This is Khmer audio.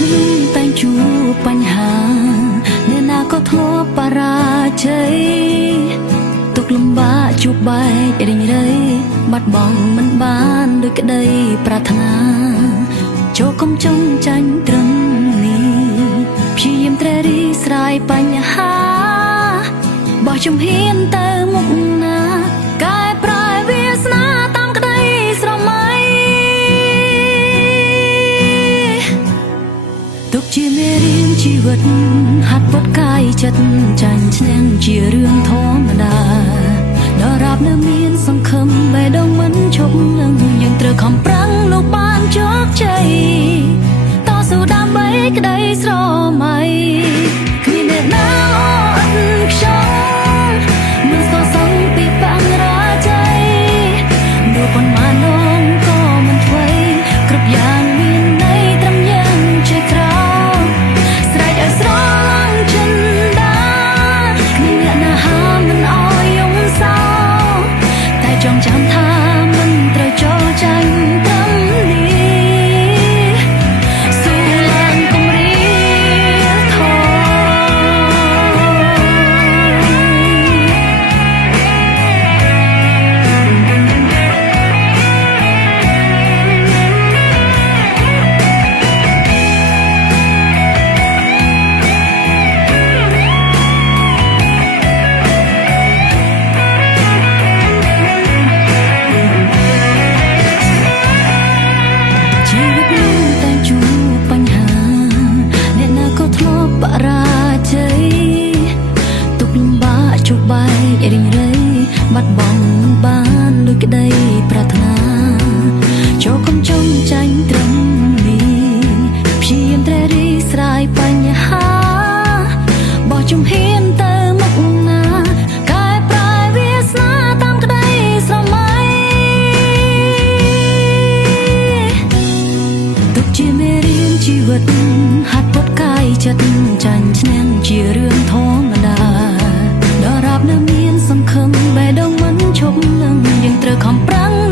វិតតែងជួបបញ្ហាអ្នកណាក៏ធ្លាប់បរាជ័យទុកលំបាកជួបបែករិញរៃបាត់បង់មិនបានដោយក្តីប្រាថ្នាចូលកុំចង់ចាញ់ត្រឹមនេះព្យាយាមត្រេរីស្រាយបញ្ហាបោះជំហានទៅមុខណាកែប្រែវាសនាតាមក្តីស្រមៃទុកជាមេរៀនជីវិតហាត់ពត់កាយចិត្តចាញ់ឈ្នះជារឿងធម្មតាដរាបនៅមានសង្ឃឹមបេះដូងមិនឈប់នឹងយើងត្រូវខំប្រឹងលោកបានជោគជ័យតស៊ូដើម្បីក្តីស្រមៃគ្មានអ្នកណាអត់ខ្ញុំមិនស្គាល់សងពីបង្រាជ័យនោះប៉ុន្មានដងក៏មិនថ្មីគ្រប់យ៉ាងមានន័យត្រឹមយ៉ាងជាក្រោមស្រែកឲ្យស្រងចិនដាគ្មានអ្នកណាហាមមិនអោយយំសោតែចងចាំថាមិនត្រូវចូលចាញ់ត្រឹមនេះស៊ូឡើងកុំរៀថយជីវិតនឹងតែជួបបញ្ហាអ្នកណាក៏ធ្លាប់បរាជ័យទុកលំបាកជួបបែករិញរៃបាត់បង់មិនបានដោយក្តីប្រាថ្នាចូលកុំចង់ចាញ់ត្រឹមនេះព្យាយាមត្រេរីស្រាយបញ្ហាបោះជំហានទៅមុខណាកែប្រែវាសនាតាមក្តីស្រមៃទុកជាមេរៀនជីវិតហាត់ពត់កាយចិត្តចាញ់ឈ្នះជារឿងធម្មតាដរាបនៅមានសង្ឃឹមបេះដូងមិនឈប់នឹងយើងត្រូវខំប្រឹង